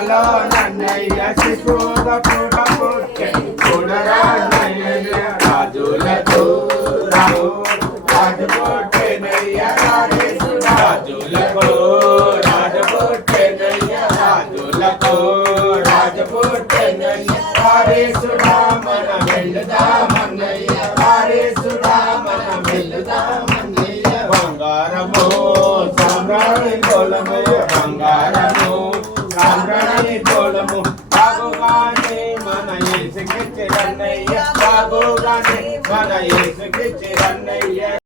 కలలో నన్నయ్య శిశువుగా పుట్టే చూడరాజయ్య రాజులకు రాజు పుట్టెనయ్య రాజులకు రాజు పుట్టెనయ్య రాజులకు రాజు పుట్టెనయ్య వారేసుడా మన వెళ్ళుదామన్నయ్య వారేసుడా మన వెళ్ళుదామన్నయ్య బంగారము సామ్రాణి తోలము బంగారము సామ్రాణి తోలము బాగుగానే మన యేసుకిచ్చిరన్నయ్య బాగుగానే మన యేసుకిచ్చిరన్నయ్య